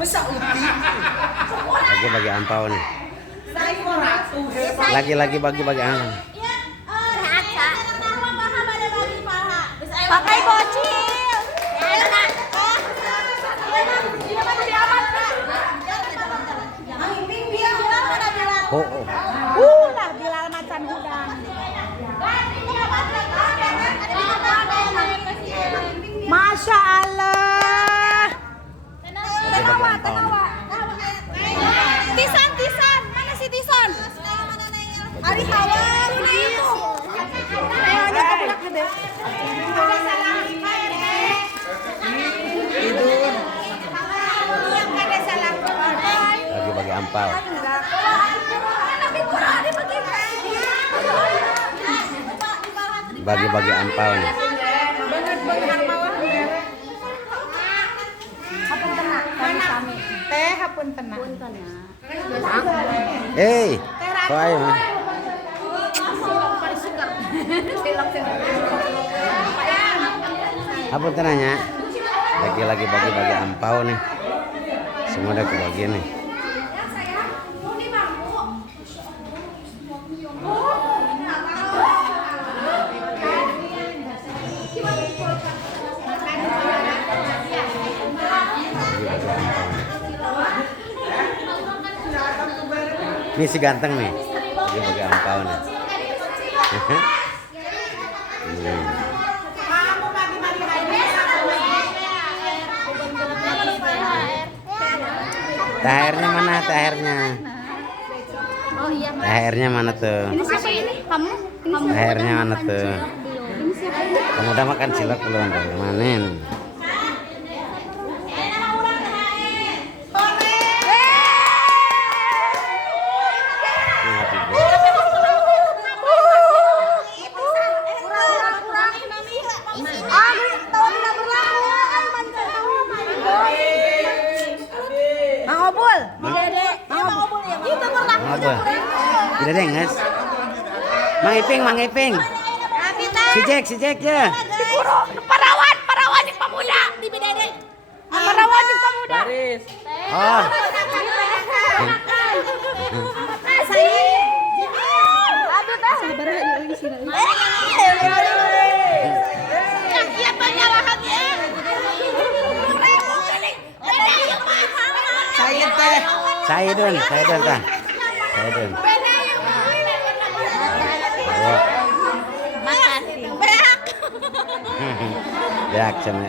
Lagi bagi ampau nih. Lagi bagi ampau. Pakai bocil. Oh. Lah Bilal macan udang. Masya Allah. Tenawa. Tisan, mana si Tisan? Ari hawar itu. Ada kebudak gede. Lagi bagi ampau. Bagi ampau nih. Hapun tenang. Teh hapun tenang. Kok ayo? Hapun tenangnya. Lagi bagi ampau nih. Semua udah kebagian nih. Ini si ganteng nih, dia bagi ampau nih. THR-nya mana? THR-nya? Oh iya. THR-nya mana tuh? Ini siapa ini? Kamu? THR-nya mana tuh? Ini siapa ini? Kamu udah makan cilok belum? Manin. Tidak denges. Mang Iping. Si Jack ya. Parawan di pemuda. Di Bidede. Parawan di pemuda. Baris. Oh. Aduh tah. Sabar lagi sini. Iya penyalahannya. Saidun tah. Saidun. Makasih. Berak. Berak sama